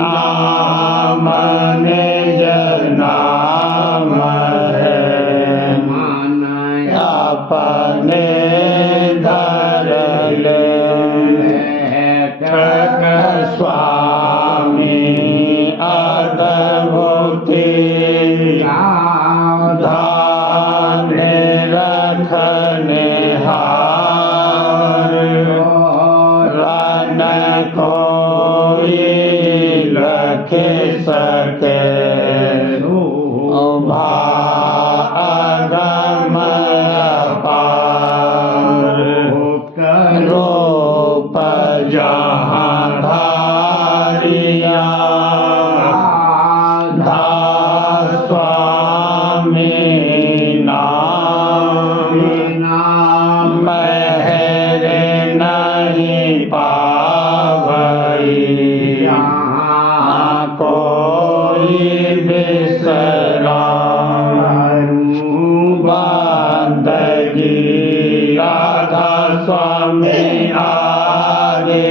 नाम निज नाम है मन अपने धर ले स्वामी अद्भुति धान रखने हार रन कोई रख सके भागम अपार रूप जहाँ धारिया स्वामी नाम महर नहीं पावई कोई बिसरा बंदगी राधा स्वामी आगे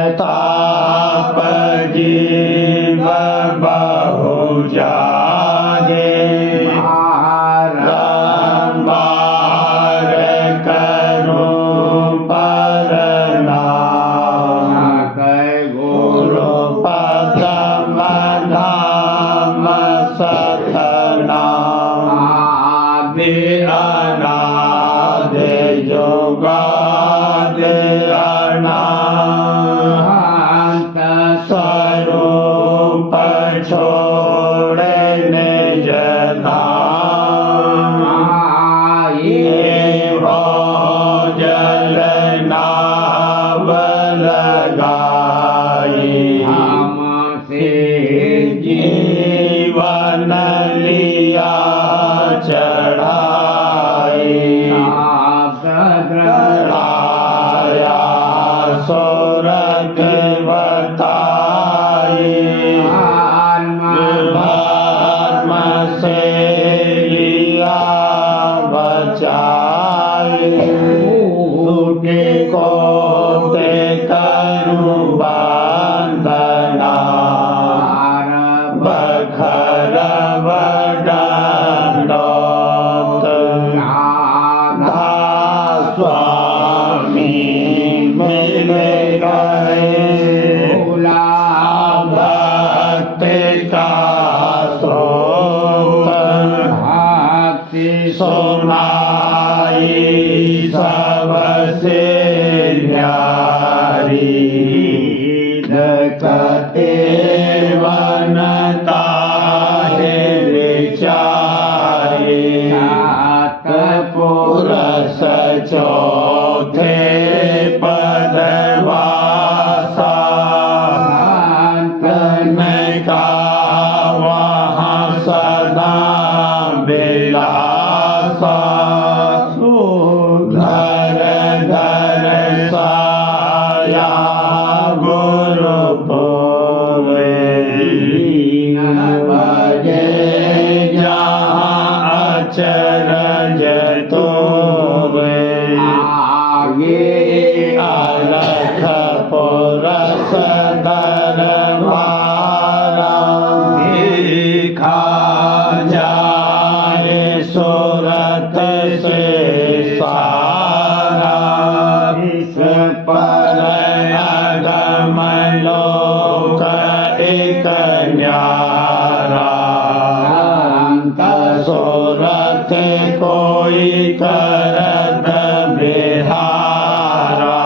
परताप जीव बहु जागे बारंबार करूं प्रणाम गुरु पदम धाम सतनाम आदि अनादि जुगादि अनंत स्वरूप छोड़े निज धाम जल नाव लगाई हमसे जीवन लिया चढ़ाई आया स्वर्ग बताई धर्म से लिया बचाई उनके कोते करूं वंदना बखर वदंडोत राधा स्वामी मिल गए भक्ति का स्रोत सुनाई सबसे न्यारी कते वनता है विचारी पुरस चौथे पदवासा का वहाँ सदा बिलासा घर घर साया गुरु पोवे बजे जहाँ अचरज तोवे अलख पुरस दरबारा देखा जाए सूरत से सारा इस पर अगम लोक एक न्यारा सूरत कोई करत बिहारा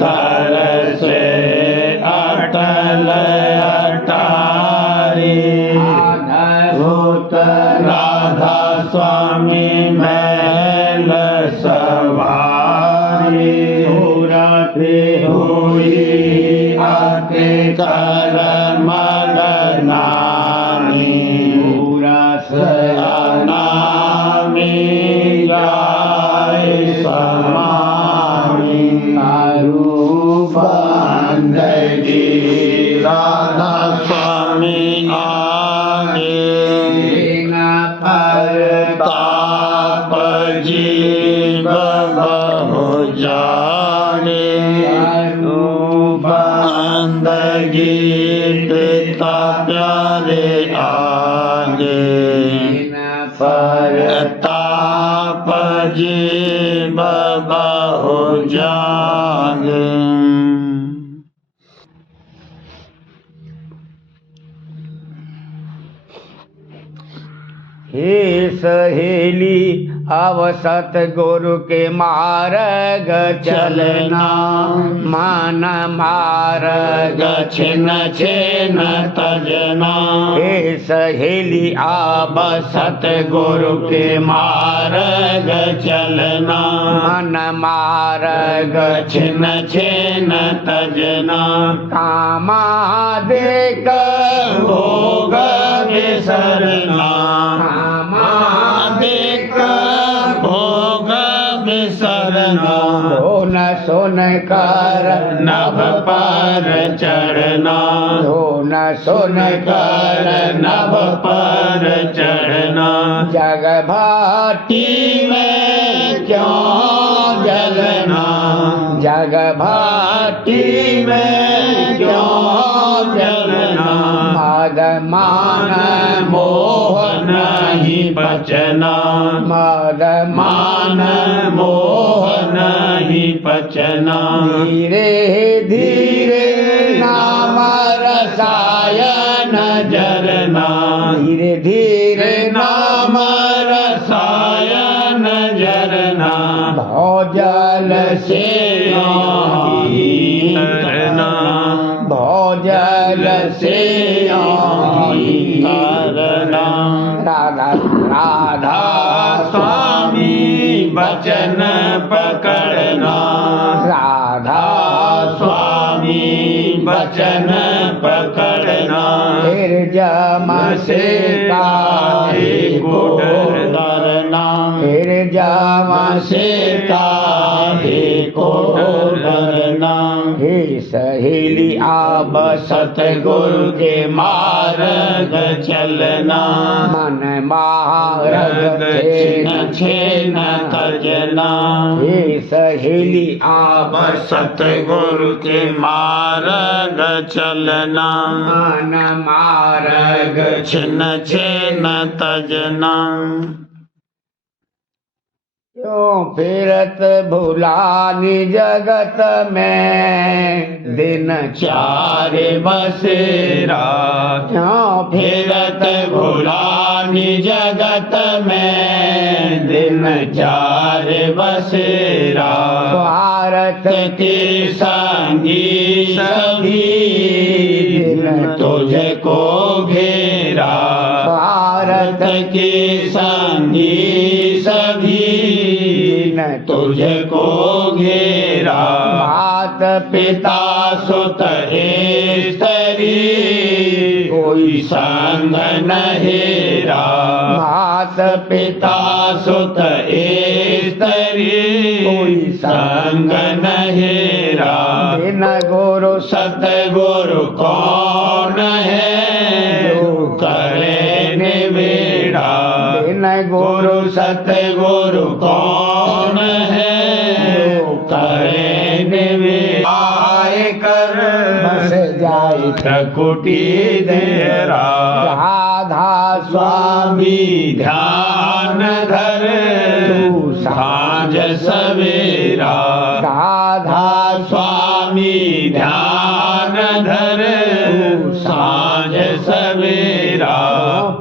धर से अटल अटारी राधा स्वामी मैल सवारी हुई आके कर मगनानी अनामी गाय समानी बंदगी राधा स्वामी आगे ताप जीव बहु जाने बंदगी पिता प्यारे आगे परताप जीव बहु जागे। हे सहेली अब सतगुरु के मार्ग चलना, मान मार्ग छिन छिन तजना। हे सहेली अब सतगुरु के मार्ग चलना, मन मार्ग छिन छिन तजना। कामादिक भोग विसरना, कामादिक भोग विसरना। धोन सुन कर नभ पर चढ़ना, धोन सुन कर नभ पर चढ़ना। जग भाटी में क्यों जलना, जग भाटी में क्यों जलना। मद मान मोह नहीं बचना, मद मान मोह नहीं बचना। धीरे धीरे नाम रसायन जरना, धीरे धीरे नाम रसायन जरना। भोजल से तरना, भोजल से तरना। राधा राधा स्वामी बचन पकड़ना, राधा स्वामी बचन पकड़ना। फिर जम से काहे को डरना, फिर जम से काहे को डरना। हे सहेली अब सतगुरु के मार्ग चलना, मन मार्ग छिन छिन तजना। हे सहेली अब सतगुरु के मार्ग चलना, मन मार्ग छिन छिन तजना। क्यों फिरत भुलानी जगत में दिन चार बसेरा, क्यों फिरत भुलानी जगत में दिन चार बसेरा। स्वार्थ के संगी सभी तुझको घेरा, स्वार्थ के संगी सभी तुझको घेरा। मात पिता सुत स्त्री कोई संग न हेरा, मात पिता सुत स्त्री कोई संग न हेरा। बिन गुरु सतगुरु कौन है जो करे निबेड़ा, बिन गुरु सतगुरु कौन है जो करे निबेड़ा। आए कर बस जाए प्रकुटी देरा, राधा स्वामी ध्यान धर तू साँझ सवेरा। राधा स्वामी ध्यान धर तू साँझ सवेरा।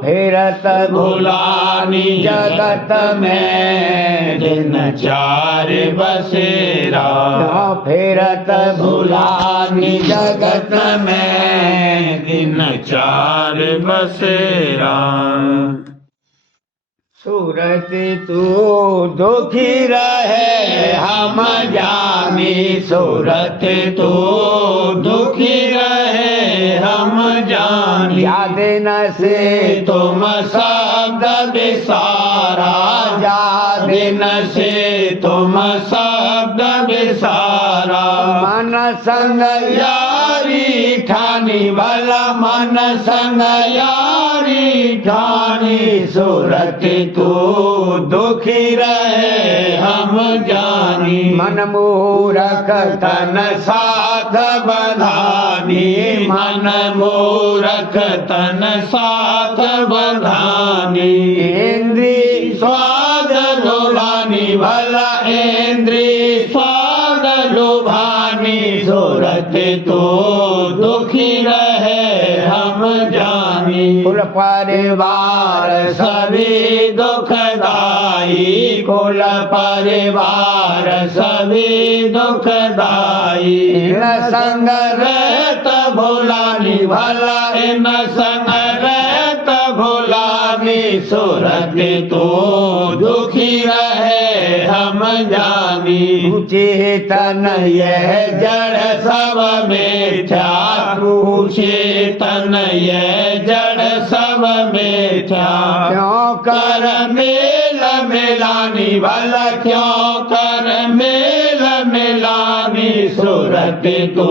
फिरत भुलानी जगत में दिन चार बसेरा, फिरत भुलानी जगत में दिन चार बसेरा। सूरत तू दुखी रहे हम जानी, सूरत तो दुखी रहे हम जानी। याद न से तुम शब्द विसारा, याद दिन से तुम शब्द विसारा। मन संग यारी ठानी भला मन संग यारी ठानी। सूरत तू दुखी रहे हम जानी, मन मूरख तन साथ बंधा जानी मन मूरख तन साथ बधानी इंद्री स्वाद लुभानी भला इंद्री स्वाद लुभानी सूरत तो दुखी रहे हम जानी कुल परिवार सभी दुखदाई कुल परिवार सभी दुखदाई इन संग रहत भुलानी भला इन संग रहत भुलानी सूरत तो दुखी रहे हम जानी चेतन यह जड़ सब मिथ्या तू चेतन यह जड़ सब मिथ्या क्यों कर मेल मिलानी भला क्यों कर मेल मिलानी सूरत तो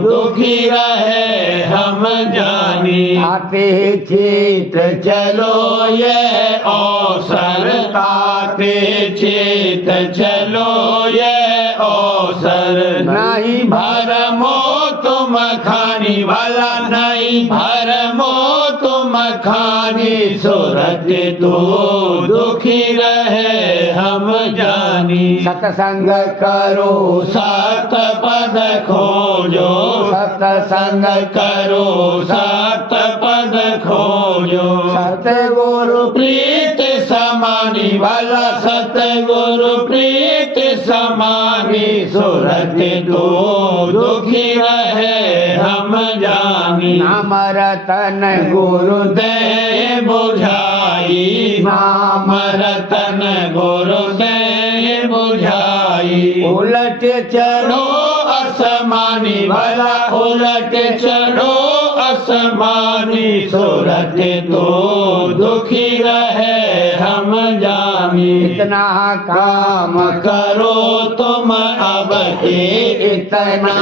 दुखी रहे हम जानी आते चेत चलो ये अवसर ताते चेत चलो ये अवसर नहीं भरमो तुम खानी भला नहीं भरमो तुम खानी सूरत तो दुखी रहे हम जानी सत्संग करो सत पद खोजो सत्संग करो सत पद खोजो सतगुरु प्रीत समानी भला सतगुरु प्रीत समानी सूरत तो दुखी रहे हम जानी नाम रतन गुरु दे बुझाई नाम रतन गुरु दे बुझाई उलट चढ़ो चढ़ो असमानी भला उलट चढ़ो असमानी सूरत तो दुखी रहे हम जानी इतना काम करो तुम अब के इतना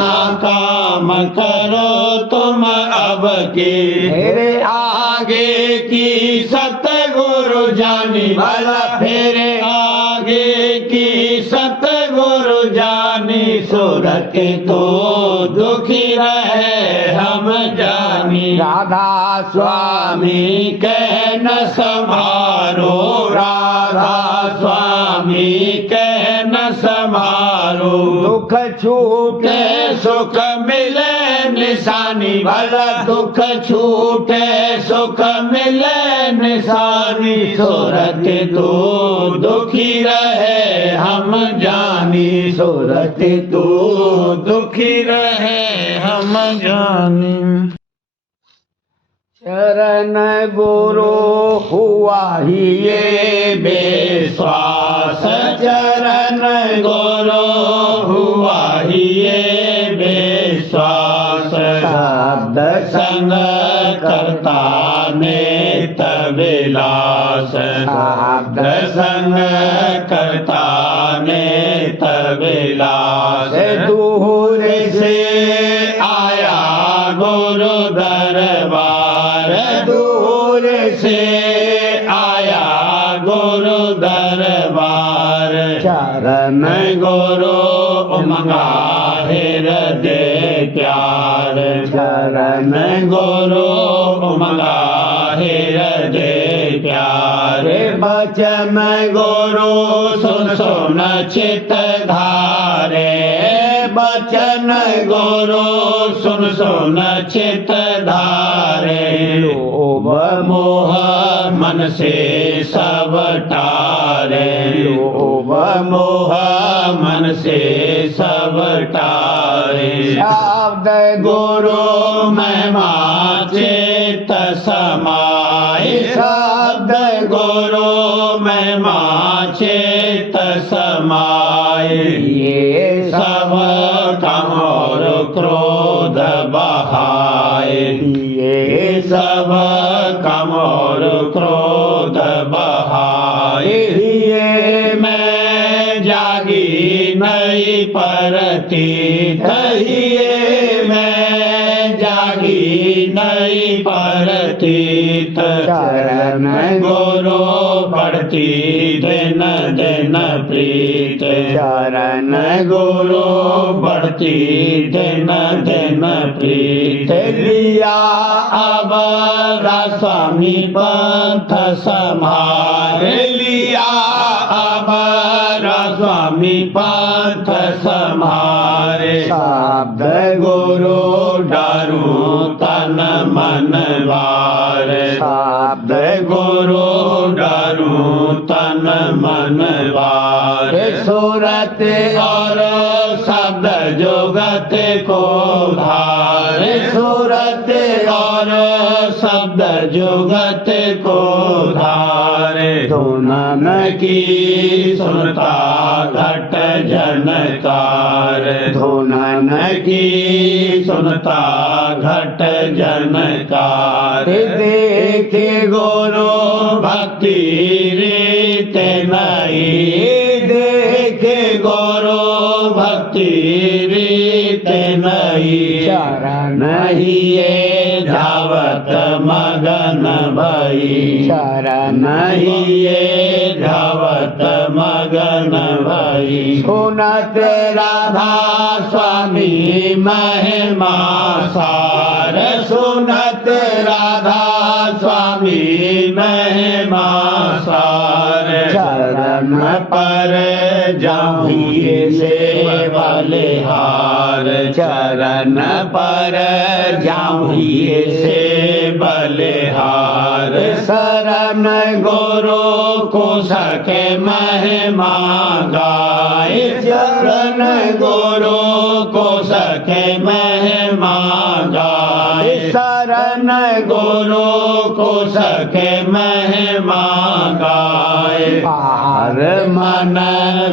काम करो तुम अब के मेरे आगे की सतगुरु जानी भला फिर आगे की सतगुरु जानी सूरत तो दुखी रहे हम जानी राधा स्वामी कह न समारो राधा स्वामी कह न समारो दुख छूटे छूटे सुख मिले निशानी भला दुख छूटे सुख मिले निशानी सूरत तो दुखी रहे हम जानी सूरत तो दुखी रहे हम जानी शरण गुरु हुआ ही ये बेस्वास चरण गुरु हुआ ही ये बेस्वास शब्द संग करता नेत विलास शब्द संग करता नेत विलास दूर से आया गुरु दरबार दूर से आया गुरु दरबार चरण गुरु उमंगा हृदय प्यार चरण गुरु उमंगा हृदय प्यार बचन गुरु सुन सुन चित धारे बचन गुरु सुन सुन चित धारे लोभ मोह मन से सब टारे लोभ मोह मन से सब टारे शब्द गुरु महिमा चेत समाए शब्द गुरु महिमा चेत समाए ये सब काम और क्रोध बहाए ये सब काम और क्रोध बहाए ये मैं जागी नहीं परती तहिए मैं जागी नहीं परतीत चरण गुरु पढ़ती दिन दिन प्रीत चरण गुरु बढ़ती दिन दिन प्रीत लिया अब स्वामी पंथ संभार लिया अब स्वामी पंथ संभारे शब्द गुरु डरू तन मन वार शब्द गुरु डरू तन मन वार सूरत और शब्द जुगत को धार सूरत और शब्द जुगत को धारे धुनन की सुनता घट जनकार धुनन की सुनता घट जनकार देखे गुरु भक्ति रीत नहीं देखे गुरु भक्ति रीत नहीं शरण नहीं ये धावत मगन भई शरण नहीं ये धावत मगन भई सुनत राधा स्वामी महिमा सार सुनत राधा स्वामी महिमा सार चरण पर जाऊंगे से बलिहार चरण पर जाऊंगे से बलिहार शरण गुरु को सके महिमा गाय चरण गुरु को सके महिमा गाय शरण गुरु को सके महिमा गाय पार मन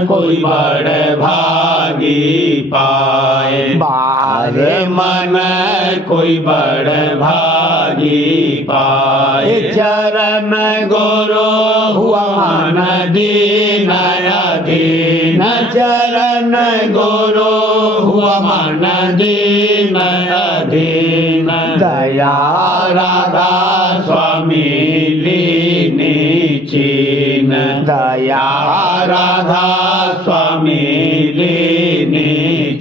कोई बड़ भागी पाए बार मन कोई बड़ भागी पाए चरण गुरु हुआ मन दीन अधीन चरण गुरु हुआ मन दीन अधीन दया राधा स्वामी लीनी चीन दया राधा स्वामी लीनी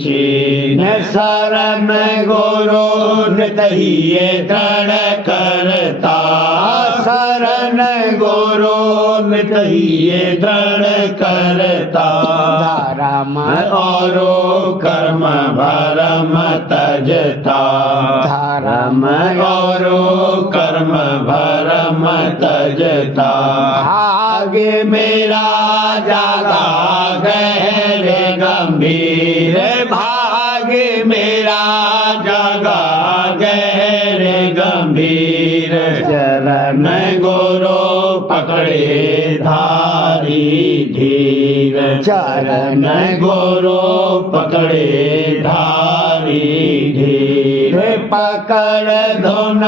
चीन शरण गुरु नितहिए दृढ़ करता शरण गुरु नितहिए दृढ़ करता धर्म और कर्म भरम तजता धर्म और कर्म भरम तजता आगे मेरा जागा गहरे गंभीर भागे मेरा जागा गहरे गंभीर चरण गुरु पकड़े धारी धीर चरण गुरु पकड़े धारी धीर पकड़ धुन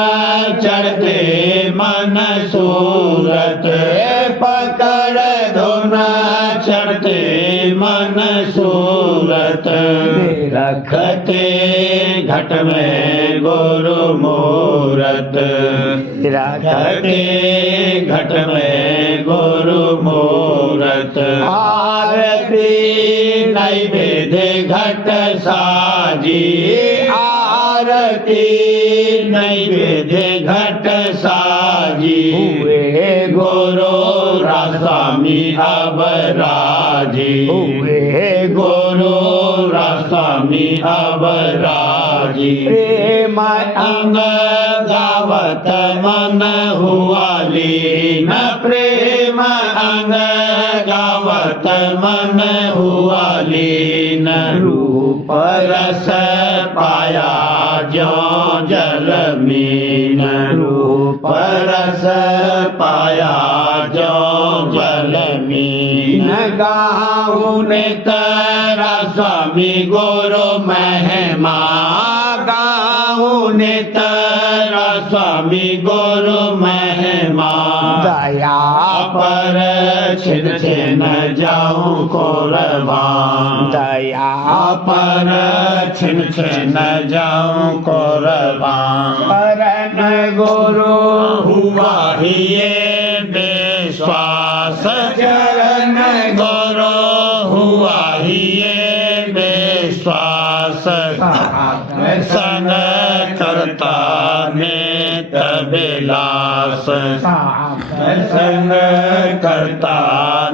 चढ़ते मन सूरत पकड़ धुन चढ़ते मन सूरत रखते घट में गुरु मूरत रखते घट में गुरु मूरत आरती नैवेद्य घट साजी आरती नैवेद्य घट साजी हुए गुरु रास्वामी अब राजी हुए गुरु रास्वामी अब राजी प्रेम अंग गावत मन हुआ लीन प्रेम अंग गावत मन हुआ लीन रूप रस पाया जो जल मीन रूप रस पाया जो जल मीन गाऊं ने तेरा स्वामी गुरु महिमा गाऊं ने तेरा स्वामी गुरु महिमा दया पर छिन छिन जाऊं कुर्बान दया पर छिन छिन जाऊं कुर्बान शरण गुरु हुआ ही ये विश्वास चरण गुरु हुआ ही ये विश्वास संग करता नित विलास संग करता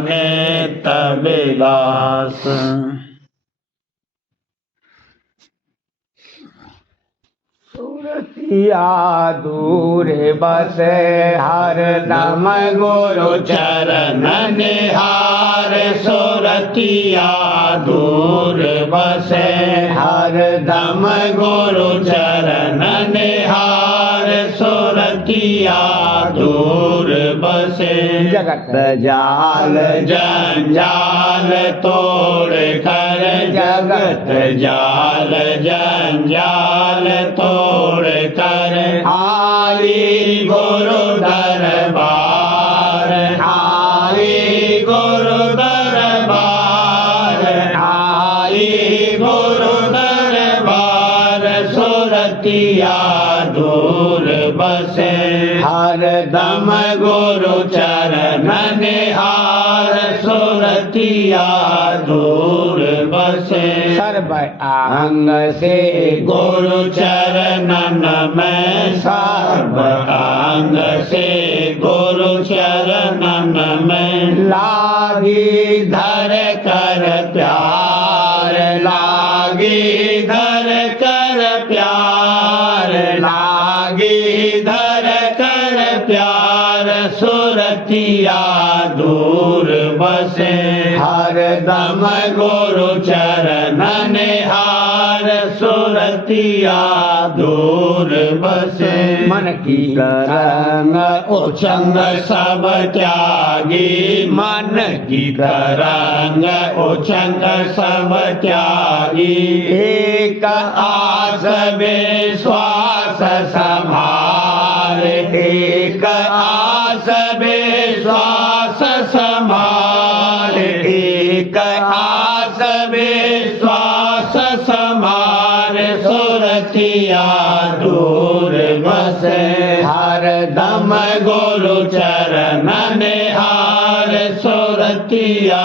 नित विलास। या दूर बसे हर दम गुरु चरण निहार सुरतिया दूर बसे हर दम गुरु चरण निहार सुरतिया दूर बसे। जगत जाल जंजाल तोड़ कर जगत जाल जंजाल तोड़ कर आई गुरु दरबार आई गुरु दरबार आई गुरु दरबार सुरतिया दूर बसे हर दम गुरु चरण निहार सुरतिया दूर बसे। सर्व अंग से गुरु चरणन में सर्व अंग से गुरु चरणन में लागी धर कर प्यार लागी धर कर प्यार लागी धर कर प्यार सुरतिया दूर बसे हर दम गुरु चरण निहार सुरतिया दूर बसे। मन की तरंग उचंग सब त्यागी मन की तरंग उचंग सब त्यागी एक आस विश्वास संभाल एक आस विश्वास संभाल एक आस विश्वास संभाल सुरतिया दूर बसे हर दम गुरु चरण निहार सुरतिया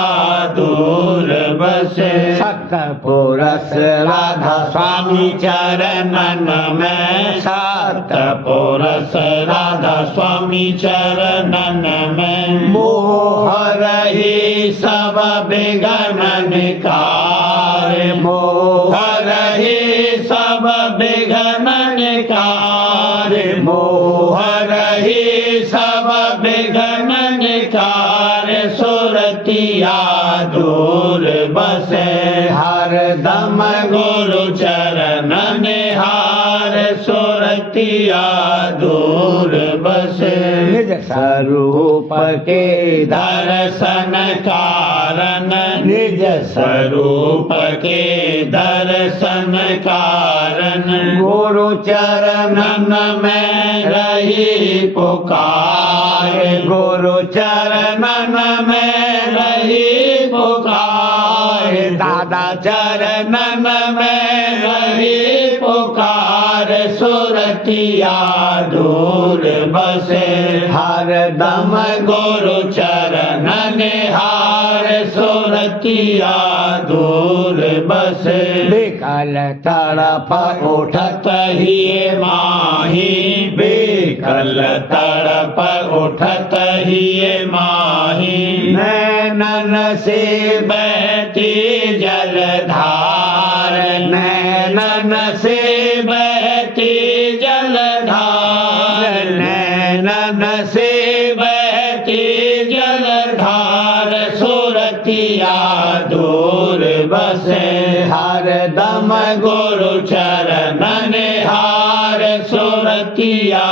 दूर बसे। सत पुरस राधा स्वामी चरणन में सत पुरस राधा स्वामी चरणन में मोह रही सब विघ्न निकार मोह रही सब विघ्न निकार मोह रही सब विघ्न निकार सुरतिया दूर बसे हर दम गुरु चरण निहार सुरतिया दूर बसे। निज स्वरूप के दर्शन कारण निज स्वरूप के दर्शन कारण गुरु चरणन में रही पुकार गुरु चरणन में रही पुकार दादा चरणन में रही पुकार सुरतिया दूर बसे हर दम गुरु चरण निहार सुरतिया दूर बसे। विकल तड़प उठत ही माही विकल तड़प उठत ही माही नैनन से बहती जलधार नैनन से बहती जलधार नैनन से बहती जलधार सुरतिया दूर बसे हर दम गुरु चरण निहार सुरतिया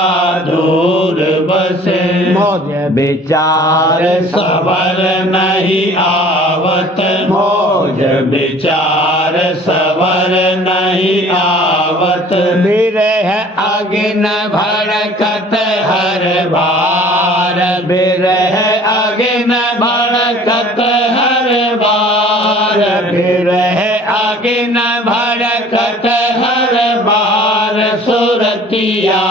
दूर बसे। मौज विचार सबर नहीं आवत मौज विचार सबर नहीं आवत विरह अग्न भड़कत हर बार विरह अग्न भड़कत हर बार विरह अग्न भड़कत हर बार सुरतिया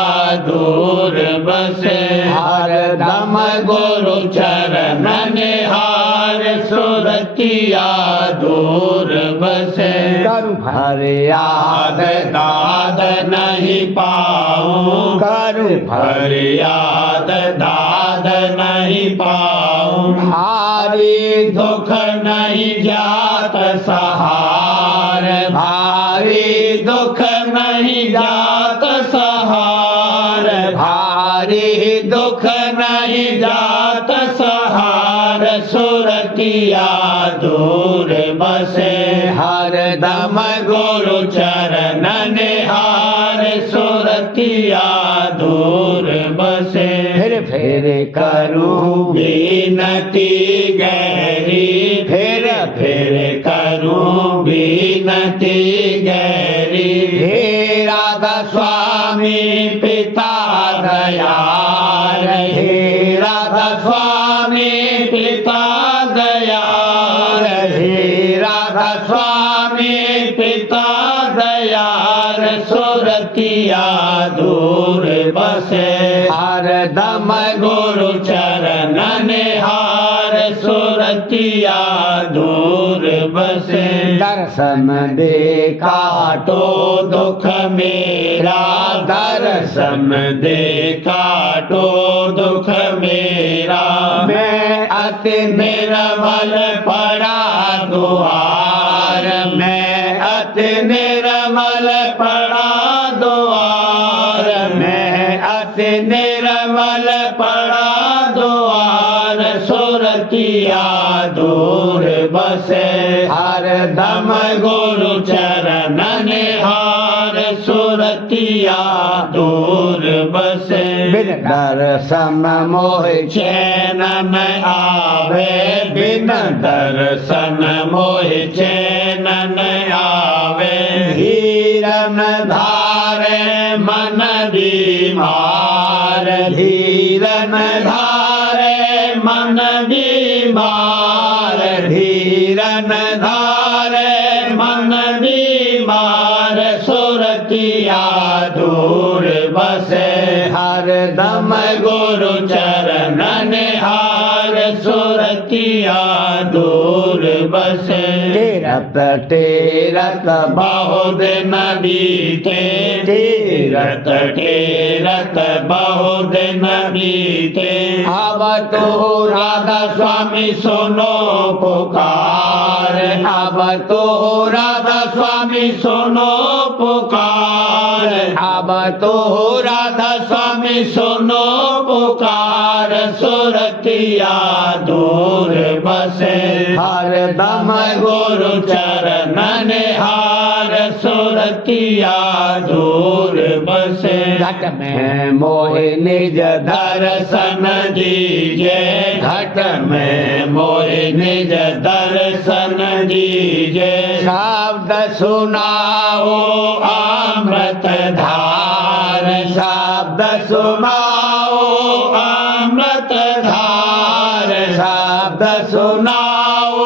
दूर बसे हर दम गुरु चरण निहार सुरतिया दूर बसे। करू फरियाद दाद नहीं पाऊं, करू फरियाद दाद नहीं पाऊं, भारी दुख नहीं जात सहार, भारी दुख नहीं जात सहार, भारी दुख नहीं जात सहार, सुरतिया दूर बसे, हर दम गुरु चरण निहार, सुरतिया दूर बसे, फिर करू बीनती गहरी, फिर करूं बीनती गहरी, हे राधा स्वामी पिता दयाल, हे राधा स्वामी पिता दयाल, हे राधा स्वामी पिता दयाल, सुरतिया दूर बसे, हर दम गुरु चरण निहार, सुरतिया दूर बसे, दर्शन देखा तो दुख मेरा, दर्शन देखा तो दुख मेरा, मैं अति निर्मल पड़ा द्वार, मैं अति निर्मल पड़ा द्वार, मैं अति निर्मल पड़ा द्वार, सुरतिया दूर बसे, हर दम गुरु चरण निहार, सुरतिया दूर बसे, बिन दर्शन मोह चैन न आवे, बिन दर्शन मोह चैन न आवे, हीरन धारे मन बीमार, धीरन धारे मन बीमार, धीरन धारे मन बीमार, सुरतिया दूर बसे, हर दम गुरु चरण निहार, सुरतिया दूर बसे, टेरत बहुत न बीते, टेरत बहुत न बीते, अब तो राधा स्वामी सुनो पुकार, अब तो राधा स्वामी सुनो पुकार, अब तो राधा स्वामी सुनो पुकार, सुरतिया दूर बसे, हर दम गुरु चरण निहार, सुरतिया दूर बसे, घट में मोह निज दर्शन दीजे, घट में मोह निज दर्शन दीजे, शब्द सुनाओ अमृत धार, शब्द सुनाओ अमृत धार, शब्द सुनाओ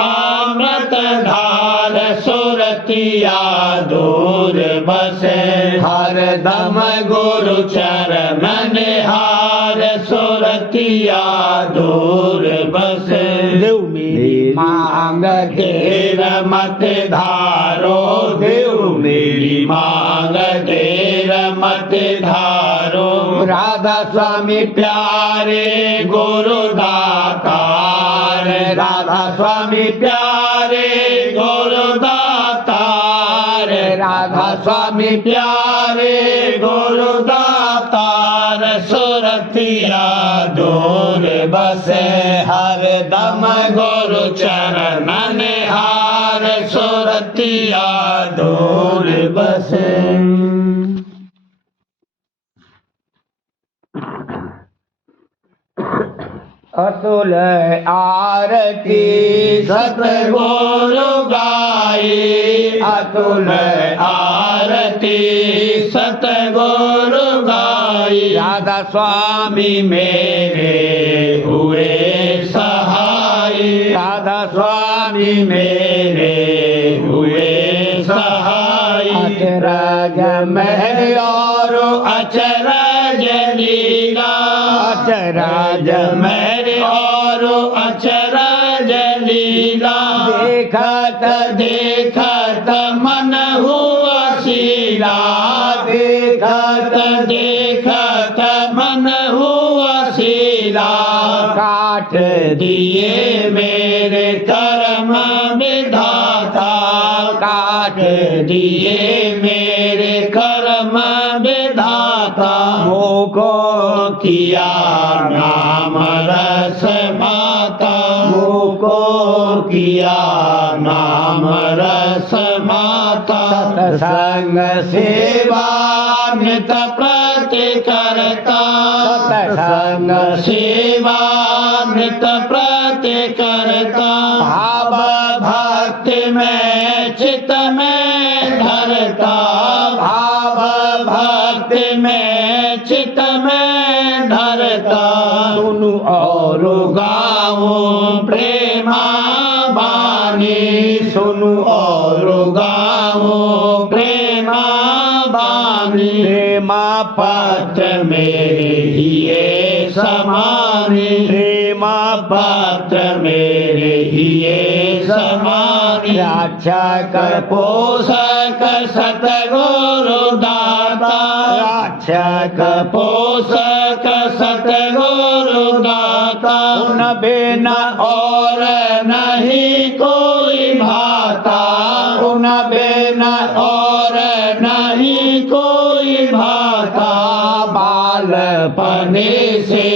अमृत धार, सुरतिया दूर बसे, हर दम गुरु चरण निहार, सुरतिया दूर बसे, देव मेरी मांग देर मत धारो, देव मेरी मांग देर मत धारो, राधा स्वामी प्यारे गुरु दातार, राधा स्वामी प्यारे गुरु दातार, राधा स्वामी प्यारे गुरु दातार, सुरतिया दूर बसे, हर दम गुरु चरण निहार, सुरतिया दूर बसे। अतुल आरती सतगुरु गाई, अतुल आरती सतगुरु गाई, राधा स्वामी मेरे हुए सहाय, राधा स्वामी मेरे हुए सहाय, अचरज महल और अचरज लीला, अचरज मेरे और अचरज लीला, देखत देखत मन हुआ शीला, देखत देखत मन हुआ शीला। काट दिए मेरे कर्म विधाता, काट दिए मेरे कर्म विधाता। मोको किया नाम रस माता, मोको किया नाम रस माता। सत्संग सेवा नित प्रति करता, सत्संग सेवा नित प्रति करता। भाव भक्ति में चित में धरता, भाव भक्ति में चित में धरता। सुनु और गाऊं प्रेमा बानी, सुनु और गाऊं प्रेमा बानी। प्रेमा पत्र मेरे हिये समानी, प्रेमा पत्र मेरे हिये समानी। अच्छा कर पोषक सतगुरु दाता, रक्षक पोषक सतगुरु दाता। उन बिना और नहीं कोई भाता, उन बिना और नहीं कोई भाता। बालपने से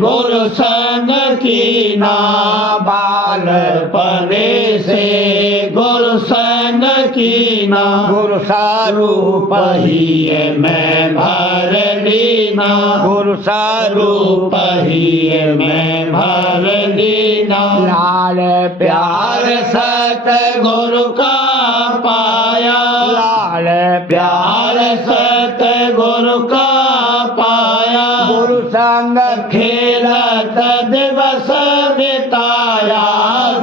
गुरु संग कीना, बालपने से गुरु संग कीना। गुरु स्वरूप पहिए मैं भर लीना, गुरु स्वरूप रूप ही मैं भर लीना। लाल प्यार सत गुरु का पाया, लाल प्यार प्यार सत गुरु का पाया। गुरु संग खेलत दिवस बिताया,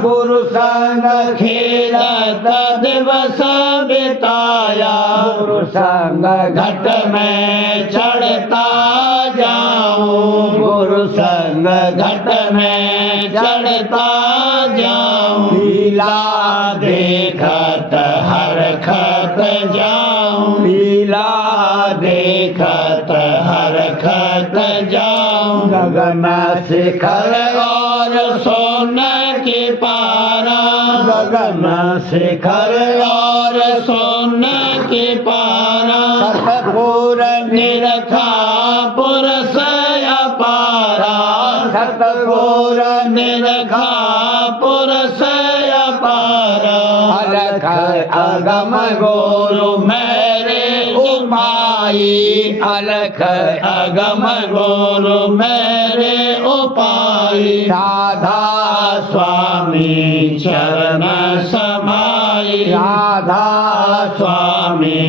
गुरु संग खेलत दिवस बिताया। गुरु संग घट में चढ़ता जाऊं, गुरु संग घट में चढ़ता जाऊं। लीला देखत हर खत जाऊं, लीला देखत हर खत जाऊं। गगन शिखर और सोने की पारा, गगन शिखर और सोने की पारा। सतपुर निरखा पुरुष अपारा, सतपुर निरखा पुरुष अपारा। अलख अगम गुरु मेरे उपाई, अलख अगम गुरु मेरे उपाई। राधा स्वामी चरण समाई, राधा स्वामी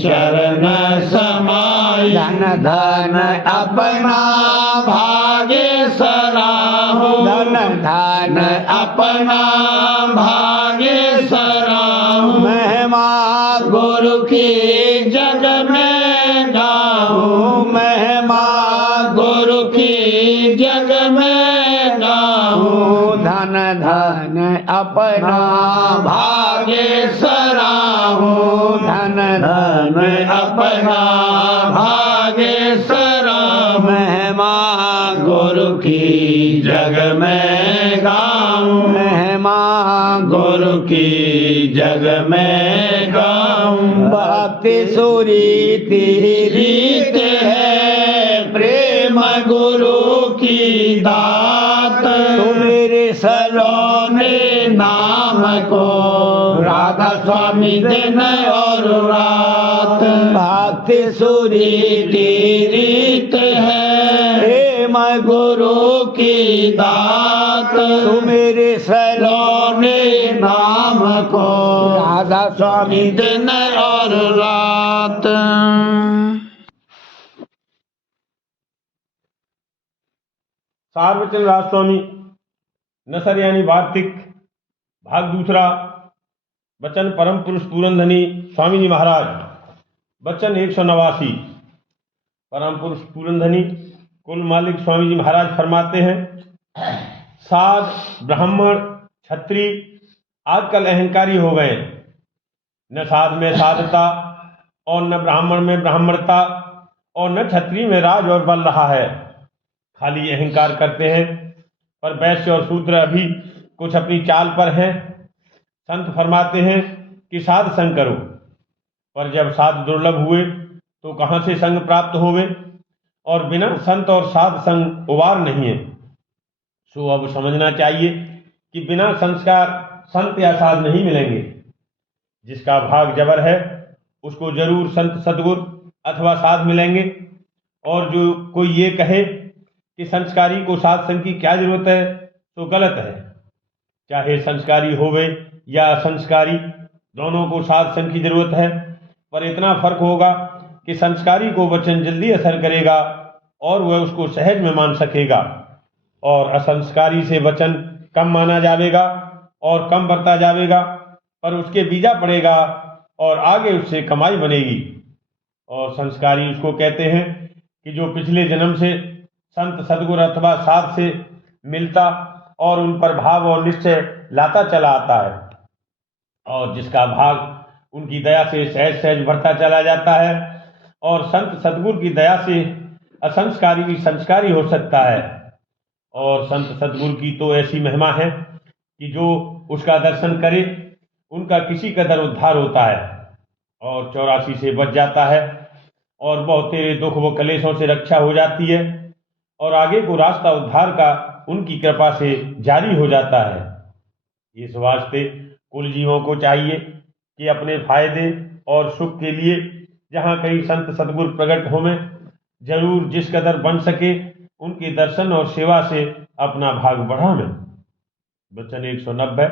चरण समाई। धन धन अपना भाग्य सराहूं, धन धन अपना भाग्य सराहूं। महिमा गुरु की जग में गाऊं, महिमा गुरु की जग में गाऊं। धन धन अपना भाग्य सराहूं, धन धन अपना भाग्य सराहूं। महिमा गुरु की जग में गाऊं, महिमा गुरु की जग में गाऊं। भक्ति सुरी तेरी रीत है प्रेम गुरु की दात। मेरे सलोने नाम को राधा स्वामी दिन और रात। भक्ति सुरी की रीत है प्रेम गुरु की दात। मेरे सलो लोने नाम को राधा स्वामी दिन और रात। सार्वचन राजस्वामी नसर यानी वार्तिक भाग दूसरा। वचन परम पुरुष पूरनधनी स्वामी जी महाराज। वचन 189। परम पुरुष पूरनधनी कुल मालिक स्वामी जी महाराज फरमाते हैं, साध ब्राह्मण क्षत्रिय आजकल अहंकारी हो गए। न साध में साधता और न ब्राह्मण में ब्राह्मणता और न क्षत्रिय में राज और बल रहा है। खाली अहंकार करते हैं, पर वैश्य और शूद्र अभी कुछ अपनी चाल पर हैं। संत फरमाते हैं कि साध संग करो, पर जब साध दुर्लभ हुए तो कहाँ से संग प्राप्त होवे, और बिना संत और साध संग उबार नहीं है। सो अब समझना चाहिए कि बिना संस्कार संत या साध नहीं मिलेंगे। जिसका भाग जबर है उसको जरूर संत सदगुरु अथवा साध मिलेंगे। और जो कोई ये कहे कि संस्कारी को साध संग की क्या जरूरत है, तो गलत है। चाहे संस्कारी होवे या असंस्कारी, दोनों को साध संग की जरूरत है, पर इतना फर्क होगा कि संस्कारी को वचन जल्दी असर करेगा और वह उसको सहज में मान सकेगा, और असंस्कारी से वचन कम माना जाएगा और कम बरता जाएगा, पर उसके बीजा पड़ेगा और आगे उससे कमाई बनेगी। और संस्कारी उसको कहते हैं कि जो पिछले जन्म से संत सदगुरु अथवा साध से मिलता और उन पर भाव और निश्चय लाता चला आता है, और जिसका भाग उनकी दया से सहज सहज बढ़ता चला जाता है। और संत सदगुरु की दया से असंस्कारी भी संस्कारी हो सकता है। और संत सदगुरु की तो ऐसी महिमा है कि जो उसका दर्शन करे उनका किसी कदर उद्धार होता है और 84 से बच जाता है, और बहुत तेरे दुख व कलेशों से रक्षा हो जाती है, और आगे को रास्ता उद्धार का उनकी कृपा से जारी हो जाता है। इस वास्ते कुल जीवों को चाहिए कि अपने फायदे और सुख के लिए जहाँ कहीं संत सदगुरु प्रकट होवें, जरूर जिस कदर बन सके उनके दर्शन और सेवा से अपना भाग बढ़ावें। वचन 190।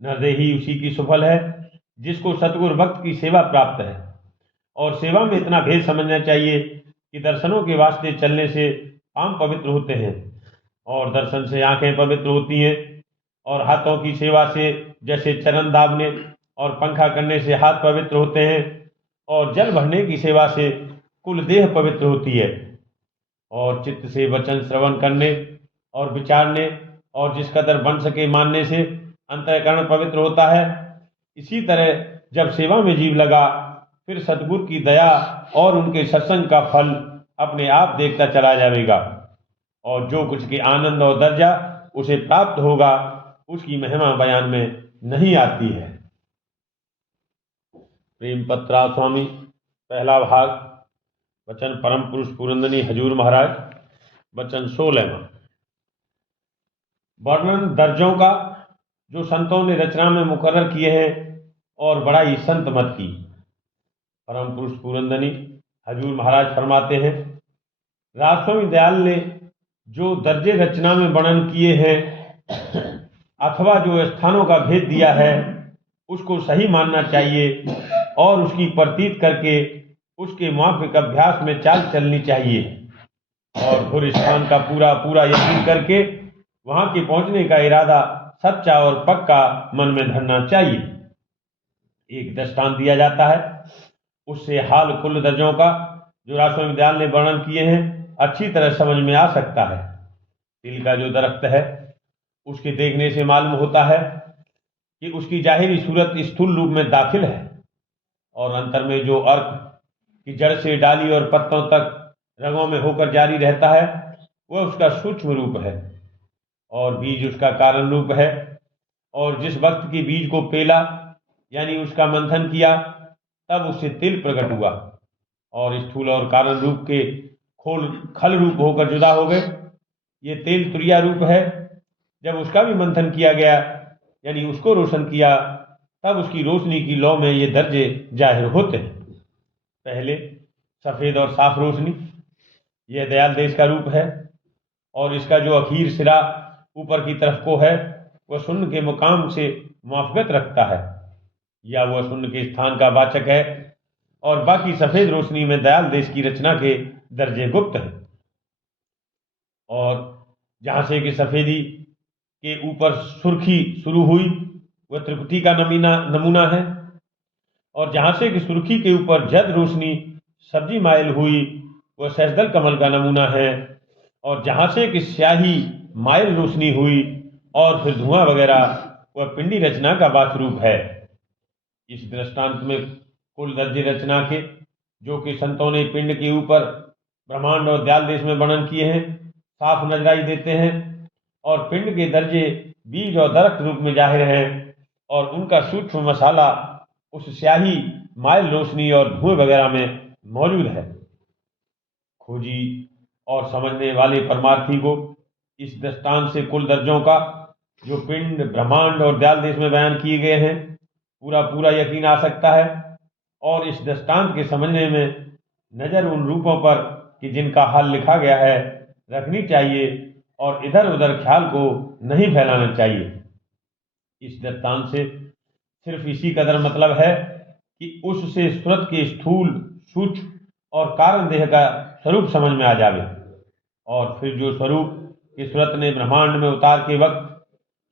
नरदेही उसी की सुफल है जिसको सतगुरु भक्त की सेवा प्राप्त है। और सेवा में इतना भेद समझना चाहिए कि दर्शनों के वास्ते चलने से पांव पवित्र होते हैं, और दर्शन से आंखें पवित्र होती हैं, और हाथों की सेवा से जैसे चरण दाबने और पंखा करने से हाथ पवित्र होते हैं, और जल भरने की सेवा से कुल देह पवित्र होती है, और चित्त से वचन श्रवण करने और विचारने और जिस कदर बन सके मानने से अंतःकरण पवित्र होता है। इसी तरह जब सेवा में जीव लगा, फिर सतगुरु की दया और उनके सत्संग का फल अपने आप देखता चला जाएगा, और जो कुछ के आनंद और दर्जा उसे प्राप्त होगा उसकी महिमा बयान में नहीं आती है। प्रेम पत्रा स्वामी, पहला भाग, वचन परम पुरुष पुरंदनी हजूर महाराज, वचन 16। वर्णन दर्जों का जो संतों ने रचना में मुकर्रर किए हैं और बड़ाई संत मत की। परम पुरुष पुरंदनी हजूर महाराज फरमाते हैं, राजस्वामी दयाल ने जो दर्जे रचना में वर्णन किए हैं अथवा जो स्थानों का भेद दिया है उसको सही मानना चाहिए, और उसकी प्रतीत करके उसके माफिक अभ्यास में चाल चलनी चाहिए, और घुर स्थान का पूरा पूरा यकीन करके वहां के पहुंचने का इरादा सच्चा और पक्का मन में धरना चाहिए। एक दृष्टांत दिया जाता है, उससे हाल कुल दर्जों का जो राजस्वामी दयाल ने वर्णन किए हैं अच्छी तरह समझ में आ सकता है। तिल का जो दरख्त है उसके देखने से मालूम होता है कि उसकी जाहिरी सूरत स्थूल रूप में दाखिल है, और अंतर में जो अर्क की जड़ से डाली और पत्तों तक रंगों में होकर जारी रहता है वह उसका सूक्ष्म रूप है, और बीज उसका कारण रूप है। और जिस वक्त की बीज को पेला यानी उसका मंथन किया तब उससे तिल प्रकट हुआ, और स्थूल और कारण रूप के खोल खल रूप होकर जुदा हो गए। ये तेल तुरिया रूप है। जब उसका भी मंथन किया गया यानी उसको रोशन किया तब उसकी रोशनी की लौ में ये दर्जे जाहिर होते हैं। पहले सफ़ेद और साफ रोशनी, यह दयाल देश का रूप है, और इसका जो अखीर सिरा ऊपर की तरफ को है वह शून्य के मुकाम से मुआफकत रखता है, या वह शून्य के स्थान का वाचक है, और बाकी सफ़ेद रोशनी में दयाल देश की रचना के दर्जे गुप्त हैं। और जहाँ से कि सफ़ेदी के ऊपर सुर्खी शुरू हुई वह त्रिकुटी का नमूना है, और जहाँ से कि सुर्खी के ऊपर जद रोशनी सब्जी माइल हुई वह सहजदल कमल का नमूना है, और जहाँ से कि स्याही माइल रोशनी हुई और फिर धुआं वगैरह वह पिंडी रचना का वास्तु रूप है। इस दृष्टांत में कुल दर्जे रचना के जो कि संतों ने पिंड के ऊपर ब्रह्मांड और दयाल देश में वर्णन किए हैं साफ नजराई देते हैं, और पिंड के दर्जे बीज और दरख्त रूप में जाहिर हैं, और उनका सूक्ष्म मसाला उस स्याही, माइल रोशनी और धुएं वगैरह में मौजूद है। खोजी और समझने वाले परमार्थी को इस दृष्टांत से कुल दर्जों का जो पिंड, ब्रह्मांड और दयाल देश में बयान किए गए हैं पूरा पूरा यकीन आ सकता है, और इस दृष्टांत के समझने में नजर उन रूपों पर कि जिनका हाल लिखा गया है रखनी चाहिए, और इधर उधर ख्याल को नहीं फैलाना चाहिए। इस दृष्टांत से सिर्फ इसी कदर मतलब है कि उससे सूरत के स्थूल, सूक्ष्म और कारण देह का स्वरूप समझ में आ जावे, और फिर जो स्वरूप कि सूरत ने ब्रह्मांड में उतार के वक्त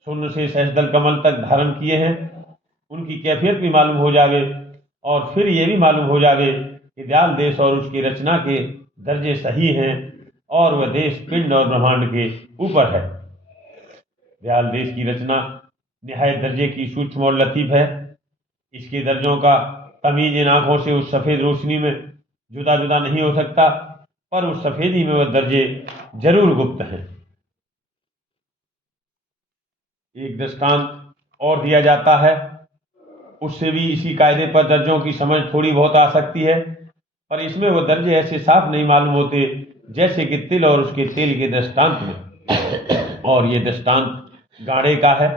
शून्य से सहस्त्रदल कमल तक धारण किए हैं उनकी कैफियत भी मालूम हो जावे, और फिर ये भी मालूम हो जावे कि दयाल देश और उसकी रचना के दर्जे सही हैं और वह देश पिंड और ब्रह्मांड के ऊपर है। दयाल देश की रचना निहायत दर्जे की सूक्ष्म और लतीफ है। इसके दर्जों का तमीज इन आंखों से उस सफेद रोशनी में जुदा जुदा नहीं हो सकता, पर उस सफेदी में वह दर्जे जरूर गुप्त हैं। एक दृष्टांत और दिया जाता है, उससे भी इसी कायदे पर दर्जों की समझ थोड़ी बहुत आ सकती है, पर इसमें वो दर्जे ऐसे साफ नहीं मालूम होते जैसे कि तिल और उसके तेल के दृष्टांत में। और ये दृष्टांत गाढ़े का है।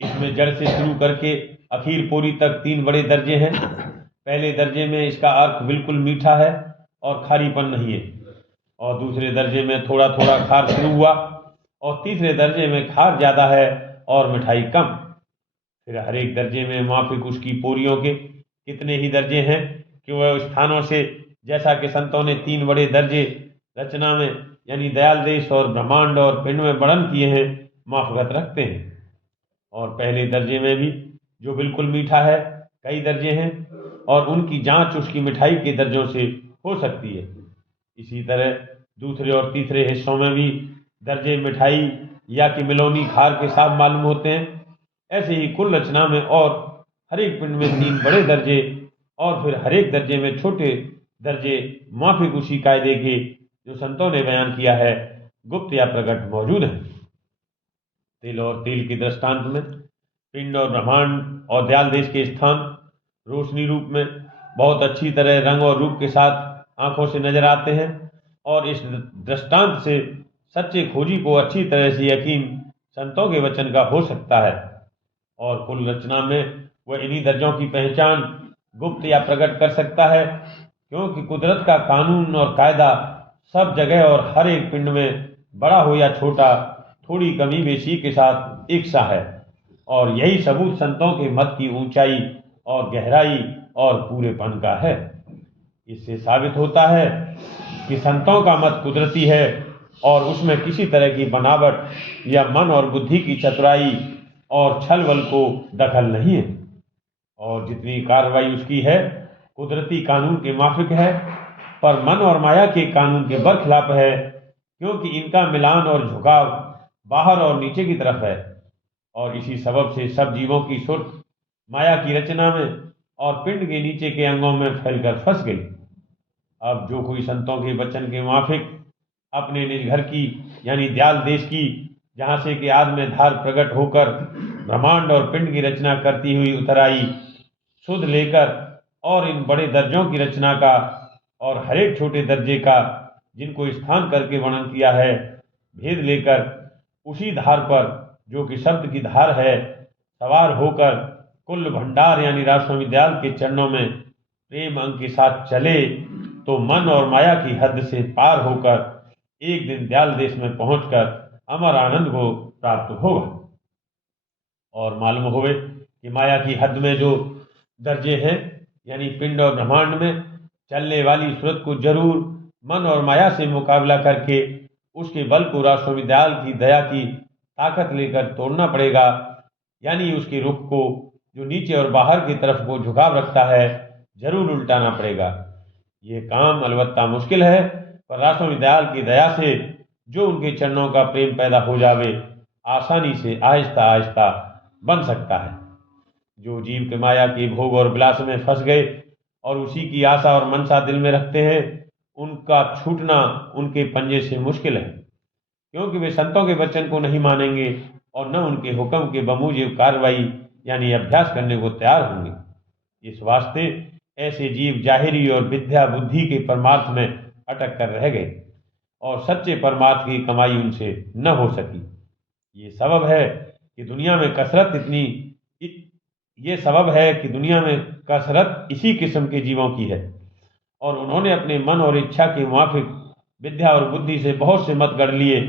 इसमें जड़ से शुरू करके अखीर पोरी तक 3 बड़े दर्जे हैं। पहले दर्जे में इसका अर्थ बिल्कुल मीठा है और खारीपन नहीं है, और दूसरे दर्जे में थोड़ा थोड़ा खार शुरू हुआ, और तीसरे दर्जे में खार ज़्यादा है और मिठाई कम। फिर हर एक दर्जे में माफिक उसकी पोरियों के कितने ही दर्जे हैं कि वह स्थानों से, जैसा कि संतों ने 3 बड़े दर्जे रचना में यानी दयाल देश और ब्रह्मांड और पिंड में वर्णन किए हैं, माफगत रखते हैं। और पहले दर्जे में भी जो बिल्कुल मीठा है कई दर्जे हैं, और उनकी जांच उसकी मिठाई के दर्जों से हो सकती है। इसी तरह दूसरे और तीसरे हिस्सों में भी दर्जे मिठाई या कि मिलोनी खार के साथ मालूम होते हैं। ऐसे ही कुल रचना में और हर एक पिंड में 3 बड़े दर्जे और फिर हर एक दर्जे में छोटे दर्जे माफिक उसी कायदे के जो संतों ने बयान किया है गुप्त या प्रकट मौजूद हैं। तिल और तेल के दृष्टांत में पिंड और ब्रह्मांड और दयाल देश के स्थान रोशनी रूप में बहुत अच्छी तरह रंग और रूप के साथ आंखों से नजर आते हैं, और इस दृष्टांत से सच्चे खोजी को अच्छी तरह से यकीन संतों के वचन का हो सकता है। और कुल रचना में वह इन्हीं दर्जों की पहचान गुप्त या प्रकट कर सकता है, क्योंकि कुदरत का कानून और कायदा सब जगह और हर एक पिंड में बड़ा हो या छोटा थोड़ी कमी बेशी के साथ एक सा है। और यही सबूत संतों के मत की ऊंचाई और गहराई और पूरेपन का है। इससे साबित होता है कि संतों का मत कुदरती है और उसमें किसी तरह की बनावट या मन और बुद्धि की चतुराई और छल बल को दखल नहीं है, और जितनी कार्रवाई उसकी है कुदरती कानून के माफिक है, पर मन और माया के कानून के बरखिलाफ है, क्योंकि इनका मिलान और झुकाव बाहर और नीचे की तरफ है। और इसी सबब से सब जीवों की सुर्ख माया की रचना में और पिंड के नीचे के अंगों में फैलकर फंस गई। अब जो कोई संतों के वचन के माफिक अपने निज घर की यानी दयाल देश की, जहाँ से कि आदि में धार प्रकट होकर ब्रह्मांड और पिंड की रचना करती हुई उतर आई, सुध लेकर और इन बड़े दर्जों की रचना का और हर एक छोटे दर्जे का जिनको स्थान करके वर्णन किया है भेद लेकर उसी धार पर जो कि शब्द की धार है सवार होकर कुल भंडार यानी राजस्वामी दयाल के चरणों में प्रेम अंग के साथ चले तो मन और माया की हद से पार होकर एक दिन दयाल देश में पहुंचकर अमर आनंद को प्राप्त होगा। और मालूम होवे कि माया की हद में जो दर्जे हैं यानी पिंड और ब्रह्मांड में चलने वाली सूरत को जरूर मन और माया से मुकाबला करके उसके बल को राजस्वामी दयाल की दया की ताकत लेकर तोड़ना पड़ेगा, यानी उसके रुख को जो नीचे और बाहर की तरफ को झुकाव रखता है जरूर उल्टाना पड़ेगा। ये काम अलबत्ता मुश्किल है, पर राजस्वामी दयाल की दया से जो उनके चरणों का प्रेम पैदा हो जावे आसानी से आहिस्ता आहिस्ता बन सकता है। जो जीव के माया की भोग और विलास में फंस गए और उसी की आशा और मनसा दिल में रखते हैं, उनका छूटना उनके पंजे से मुश्किल है, क्योंकि वे संतों के वचन को नहीं मानेंगे और न उनके हुक्म के बमूजिब कार्रवाई यानी अभ्यास करने को तैयार होंगे। इस वास्ते ऐसे जीव जाहिरी और विद्या बुद्धि के परमार्थ में अटक कर रह गए और सच्चे परमार्थ की कमाई उनसे न हो सकी। ये सबब है कि दुनिया में कसरत इसी किस्म के जीवों की है, और उन्होंने अपने मन और इच्छा के मुआफिक विद्या और बुद्धि से बहुत से मत गढ़ लिए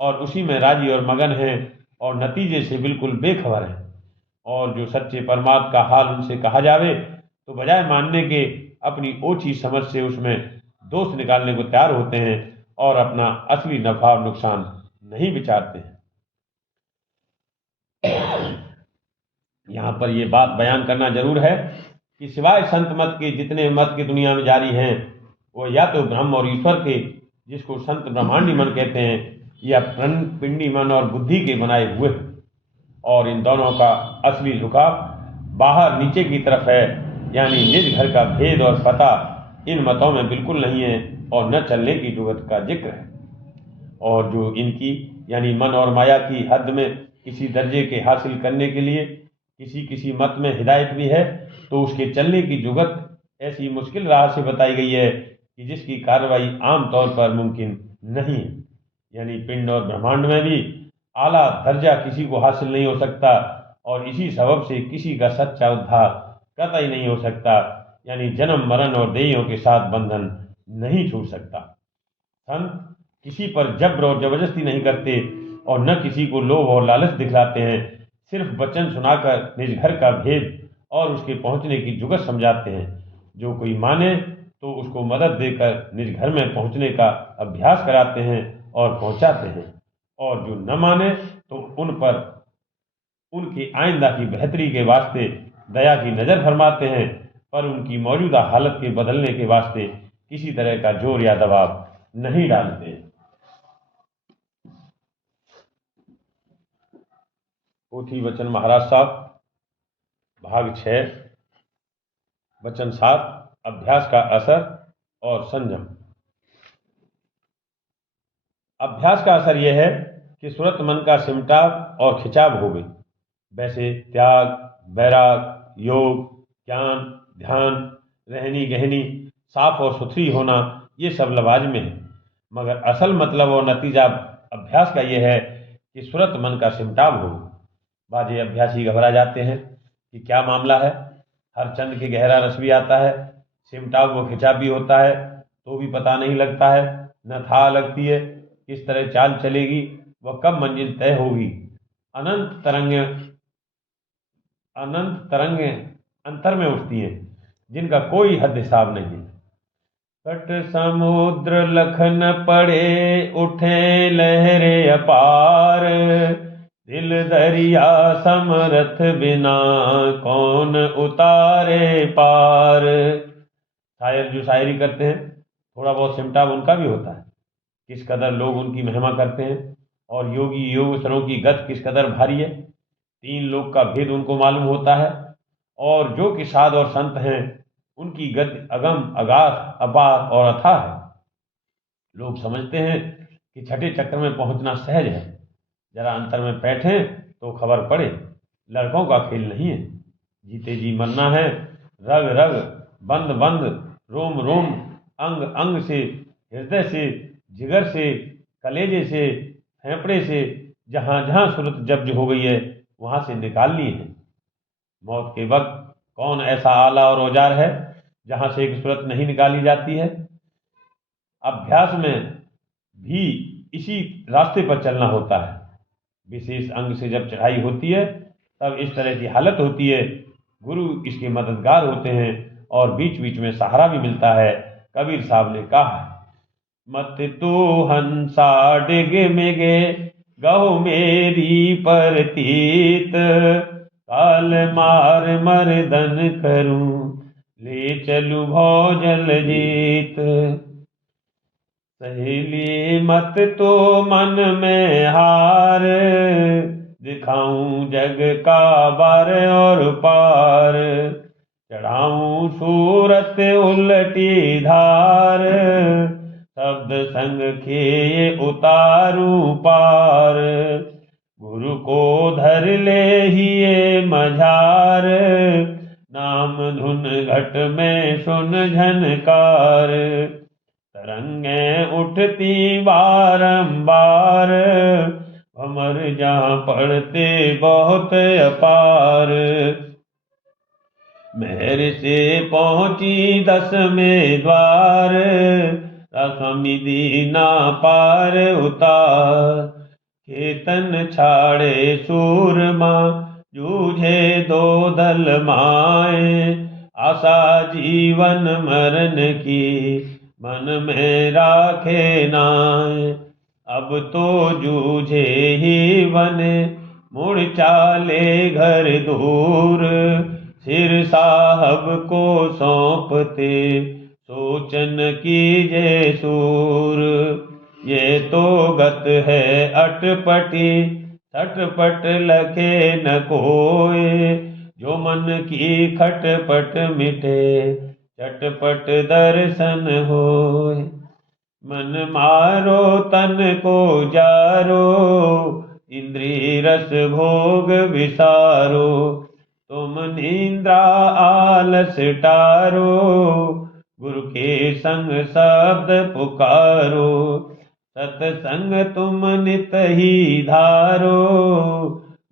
और उसी में राजी और मगन हैं और नतीजे से बिल्कुल बेखबर हैं। और जो सच्चे परमात्मा का हाल उनसे कहा जावे तो बजाय मानने के अपनी ओछी समझ से उसमें दोष निकालने को तैयार होते हैं और अपना असली नफा और नुकसान नहीं विचारते हैं। यहाँ पर यह बात बयान करना जरूर है कि सिवाय संत मत के जितने मत की दुनिया में जारी हैं, वो या तो ब्रह्म और ईश्वर के, जिसको संत ब्रह्मांडी मन कहते हैं, या पिंडी मन और बुद्धि के बनाए हुए हैं। और इन दोनों का असली झुकाव बाहर नीचे की तरफ है, यानी निज घर का भेद और पता इन मतों में बिल्कुल नहीं है और न चलने की जुगत का जिक्र है। और जो इनकी यानी मन और माया की हद में किसी दर्जे के हासिल करने के लिए किसी मत में हिदायत भी है, तो उसके चलने की जुगत ऐसी मुश्किल राह से बताई गई है कि जिसकी कार्रवाई आम तौर पर मुमकिन नहीं है। यानी पिंड और ब्रह्मांड में भी आला दर्जा किसी को हासिल नहीं हो सकता और इसी सबब से किसी का सच्चा उद्धार कतई नहीं हो सकता, यानी जन्म मरण और देहियों के साथ बंधन नहीं छूट सकता। संत किसी पर जब्र और जबरदस्ती नहीं करते और न किसी को लोभ और लालच दिखलाते हैं, सिर्फ वचन सुनाकर निज घर का भेद और उसके पहुंचने की जुगत समझाते हैं। जो कोई माने तो उसको मदद देकर निज घर में पहुंचने का अभ्यास कराते हैं और पहुंचाते हैं, और जो न माने तो उन पर उनकी आइंदा की बेहतरी के वास्ते दया की नज़र फरमाते हैं, पर उनकी मौजूदा हालत के बदलने के वास्ते किसी तरह का जोर या दबाव नहीं डालते। पोथी वचन महाराज साहब, भाग 6, वचन 7, अभ्यास का असर और संयम। अभ्यास का असर यह है कि सुरत मन का सिमटाव और खिंचाव हो गई। वैसे त्याग, वैराग, योग, ज्ञान, ध्यान, रहनी गहनी, साफ और सुथरी होना, ये सब लवाजमे है, मगर असल मतलब और नतीजा अभ्यास का यह है कि सुरत मन का सिमटाव हो। बाजे अभ्यासी घबरा जाते हैं कि क्या मामला है। हर चंद के गहरा रस भी आता है, सिमटाव व खिंचाव भी होता है, तो भी पता नहीं लगता है, न था लगती है किस तरह चाल चलेगी व कब मंजिल तय होगी। अनंत तरंगे अंतर में उठती हैं, जिनका कोई हद हिसाब नहीं। कट समुद्र लखन पड़े, उठे लहरे अपार, दिल दरिया समरथ बिना, कौन उतारे पार। शायर जो शायरी करते हैं, थोड़ा बहुत सिमटाव उनका भी होता है, किस कदर लोग उनकी महिमा करते हैं, और योगी योगेश्वरों की गत किस कदर भारी है। 3 लोक का भेद उनको मालूम होता है, और जो कि साध और संत हैं उनकी गति अगम, अगाध, अपार और अथाह है। लोग समझते हैं कि छठे चक्र में पहुंचना सहज है, जरा अंतर में बैठें तो खबर पड़े, लड़कों का खेल नहीं है। जीते जी मरना है, रग रग, बंद बंद, रोम रोम, अंग अंग से, हृदय से, जिगर से, कलेजे से, फेफड़े से, जहाँ जहाँ सूरत जब्ज हो गई है वहाँ से निकालनी है। मौत के वक्त कौन ऐसा आला और औजार है जहाँ से एक सूरत नहीं निकाली जाती है। अभ्यास में भी इसी रास्ते पर चलना होता है। विशेष अंग से जब चढ़ाई होती है तब इस तरह की हालत होती है, गुरु इसके मददगार होते हैं और बीच बीच में सहारा भी मिलता है। कबीर साहब ने कहा, मत तू हंसा डिग मिगे, गहो मेरी परतीत, काल मार मर्दन करूं, ले चलूं भौजल जीत। सहेली मत तो मन में हार, दिखाऊं जग का बार और पार, चढ़ाऊं सूरत उलटी धार, शब्द संग के उतारूं पार, गुरु को धर ले ही ये मझार, नाम धुन घट में सुन झनकार, तरंगें उठती बारंबार, भंवर जहाँ पड़ते बहुत अपार, मेहर से पहुंची 10वें द्वार, स्वामी दीना पार उतार, केतन छाड़े सूरमा जूझे दो दल माए, आशा जीवन मरण की मन में राखे नाय, अब तो जूझे ही बने मुड़ चाले घर दूर, सिर साहब को सौंपते सोचन कीजे सूर, ये तो गत है अटपटी छटपट लखे न कोय, जो मन की खटपट मिटे चटपट दर्शन होय, मन मारो तन को जारो, इंद्रिय रस भोग विसारो, तुम निंद्रा आलस टारो, गुरु के संग शब्द पुकारो, सत्संग तुम नित ही धारो,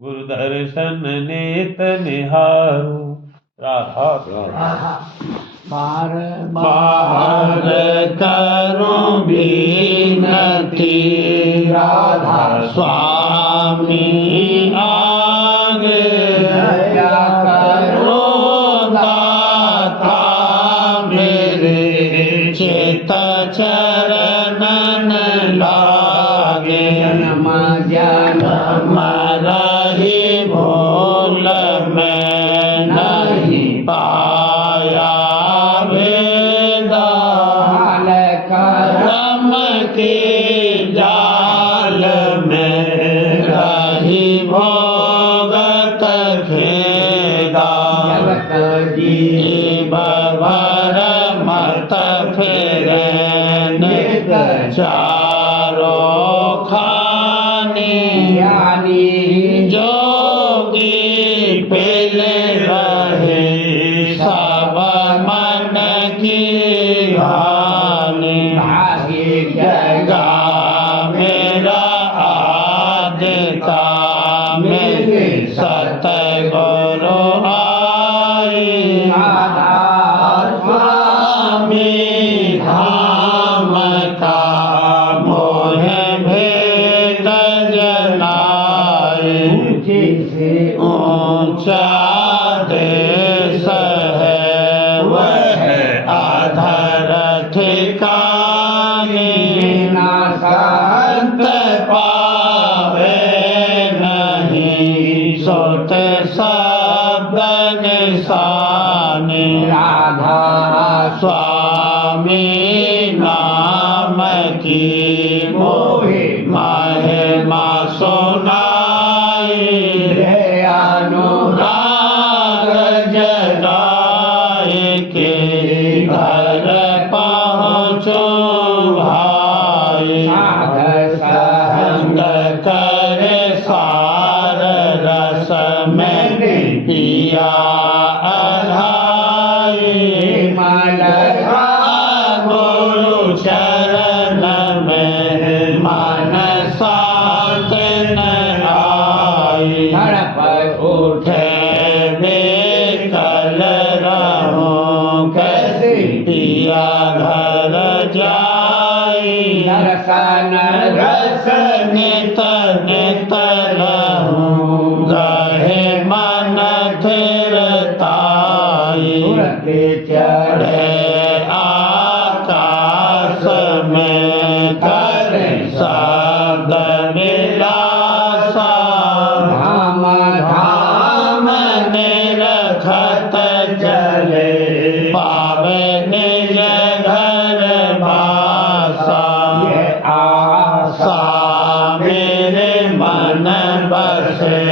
गुरु दर्शन नेत निहारो। राधा राधा बार बार करूं विनती, राधा स्वामी आगे दया करो दाता, मेरे चित चरणन लागे, जन्म जन्म रही भूल में नहीं पाया वेदा, कर्म के जाल में रही भोगत खेदा, जीव भर मत फिरे नित चारों खानी, जोगी पीले रहे सब मन की हानि, जगा मेरा आदिता मेरे सतगुरु आई, स्वामी धाम का मोह भेद जनाए, ऊंचा देश है वह आधर ठिकाने, संत पावे नहीं सोते शब्द निशाने, राधा स्वामी नाम की मोहि महिमा सुनाई, अनुराग जगाए के घर पहुँचो भाई, संग करे सार रस में पिया अधाई, गुरु चरण में मन शांत न आई, उठे बेकल रहूं कैसे पिया घर जाई, रस नित नित रहूं गहे मन थिरताई, चढ़े आकाश में कर शब्द मिलासा, धाम धाम निरखत चले पावे निज घर बासा, आशा मेरे मन बसे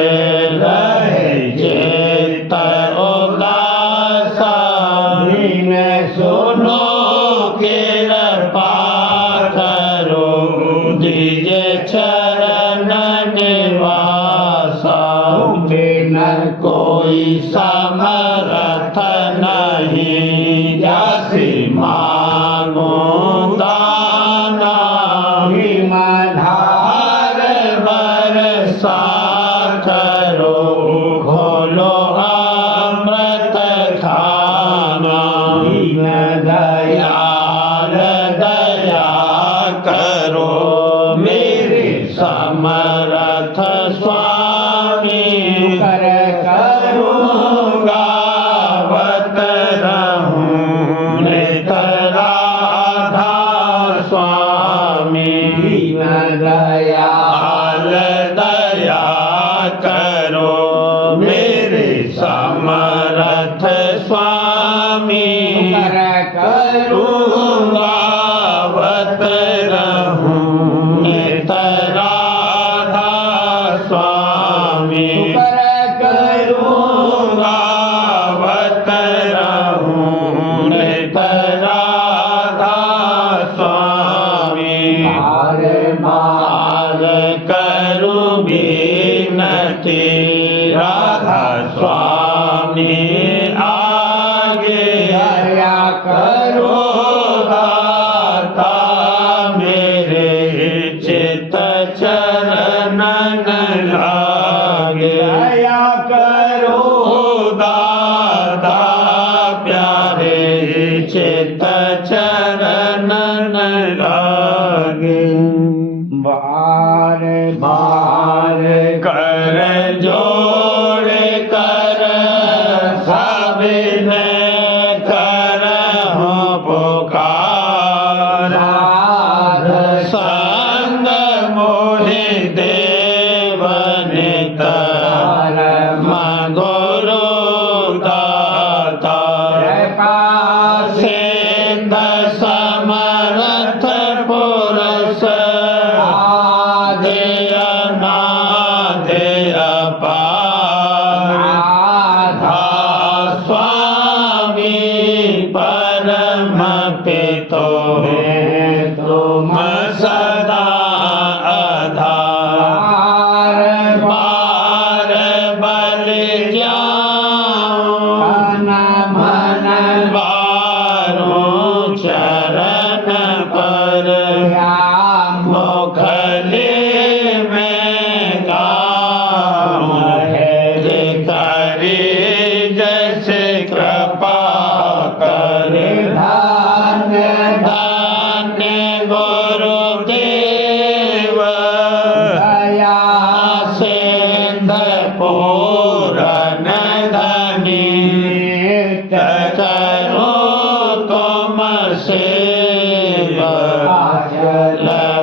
समर्थ नहीं जैसे मांगो दाना धार बरसा करो खोलो अमृत खाना दयाल दया करो मेरे समर्थ स्वामी कर करूँगा बत रहूँ नितराधा स्वामी दयाल दया करो मेरे समर्थ स्वामी कर करूँगा बत रहूँ नितराधा स्वामी कर करूँगा बत रहूँ नितराधा स्वामी बार बार करूँ विनती राधा स्वामी आगे दया करो दाता मेरे चित चरण लागे दया करो दाता प्यारे चित चरण लागे बार बार कर जोड़ कर सबने कर हो पुकार संग मोहि देव नितर गुरु दाता सिंध समर्थ पुरुष आदेय नादेय पाधा स्वामी परम पितो तुम सदा आधार बार बल जाऊं मन बारों चरण पर मुखले में गाऊं है करे जैसे कृपा करे धन्य धन्य गुरुदेव दया सिंध पूरन धनी करो तुम सेवा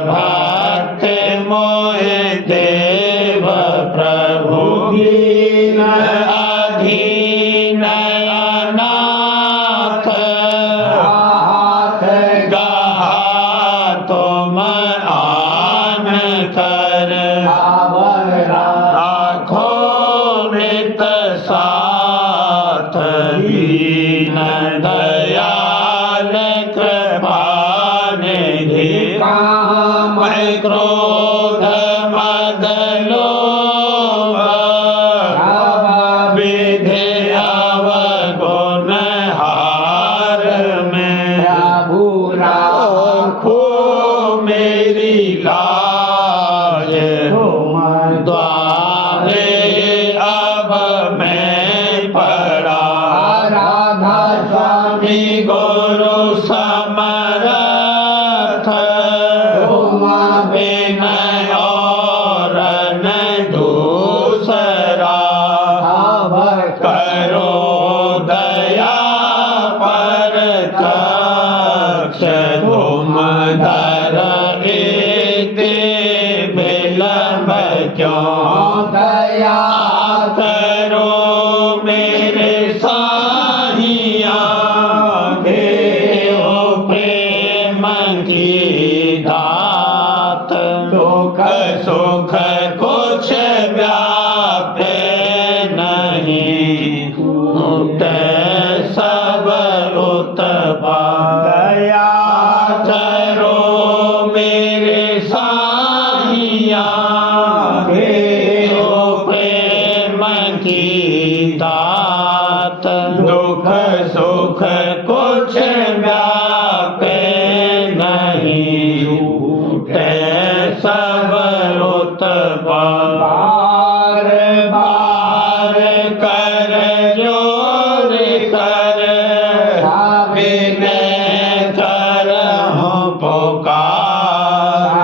भक्त मोहि देव प्रभु दीन अधीन अनाथ हाथ गहा तुम आन कर आखो नित साथ दीन दयाल कृपा निधि काम क्रोध मद लोभ विधि अवगुण हार में प्रभु राखो मेरी लाज द्वारे अब मैं पड़ा राधा स्वामी गुरु समर्थ तुम बिन और न दूसरा करो दया पर तक्ष तुम धर एते विलंब क्यों दया करो मेरे साहिया देव प्रेम की दात दुख सुख कुछ व्यापे नहीं उठे सब उत्पात दया करो मेरे साहिया देव प्रेम की दात सब उत्पन्न बार बार कर जोर कर विनय करहूँ पुकार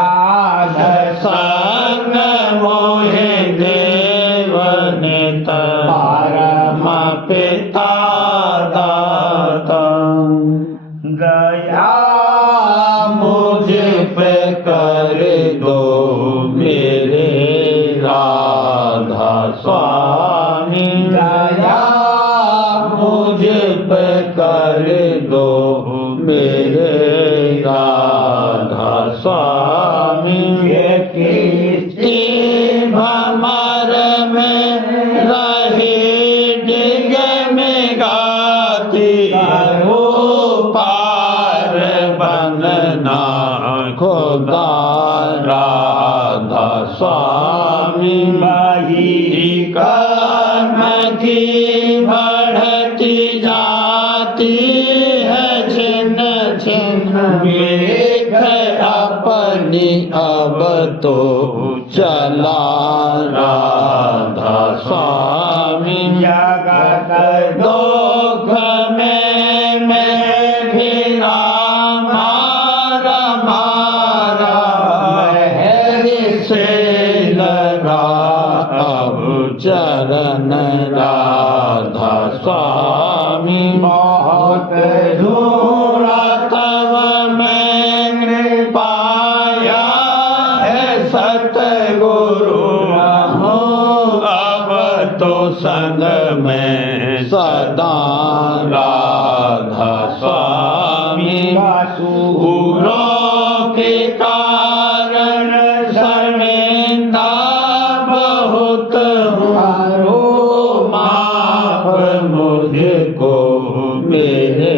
संग मोहि देव नित परम पिता दाता दया मुझ पे कर दो मेरे राधा स्वामी दया मुझ पे कर दो मेरे राधा स्वामी किसकी भमर में रही डिग में गाती पार बनना खुदा राधा स्वामी वही कर्म की बढ़ती जाती है छिन छिन देख अपनी अब तो चला राधा स्वामी जगत दुख में मैं फिरा मारा मारा महर से लगा अब चरण राधा स्वामी बहुत ढूंढा तब मैंने पाया है सतगुरु अब तो संग में सदा राधा स्वामी सूरों के कारण शर्मिंदा बहुत हूँ माफ मुझको मेरे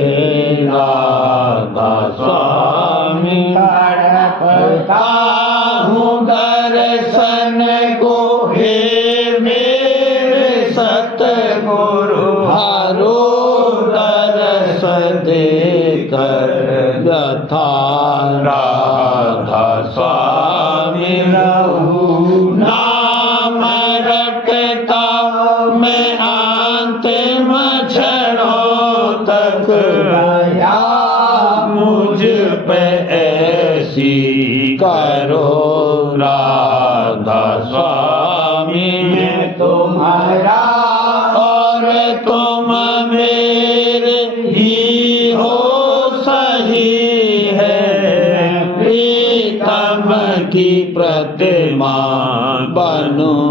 राधा स्वामी तड़पता हूँ दर्शन को हे मेरे सतगुरु हारो दर्श देकर यथा राधा स्वामी रहूं नाम रखता मैं अंतिम क्षणों तक दया मुझ पे ऐसी करो राधा स्वामी मैं तुम्हारा और तुम मेरे ही हो सही है प्रीतम की प्रतिमा बनूं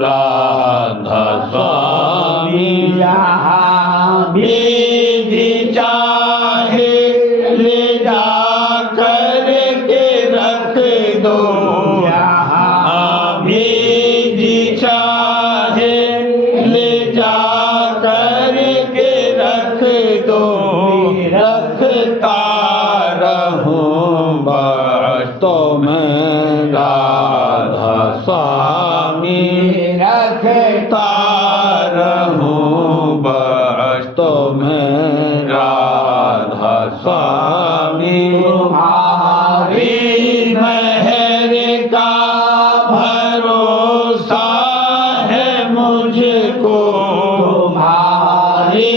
राधा स्वामी यहाँ भी चाहे ले जा कर के रख दो यहाँ भी चाहे ले जा कर के रख दो रखता रहूं बस तो मैं राधा स्वामी रखता रहूं बस तो मैं राधा स्वामी तुम्हारी मेहर का भरोसा है मुझको तुम्हारी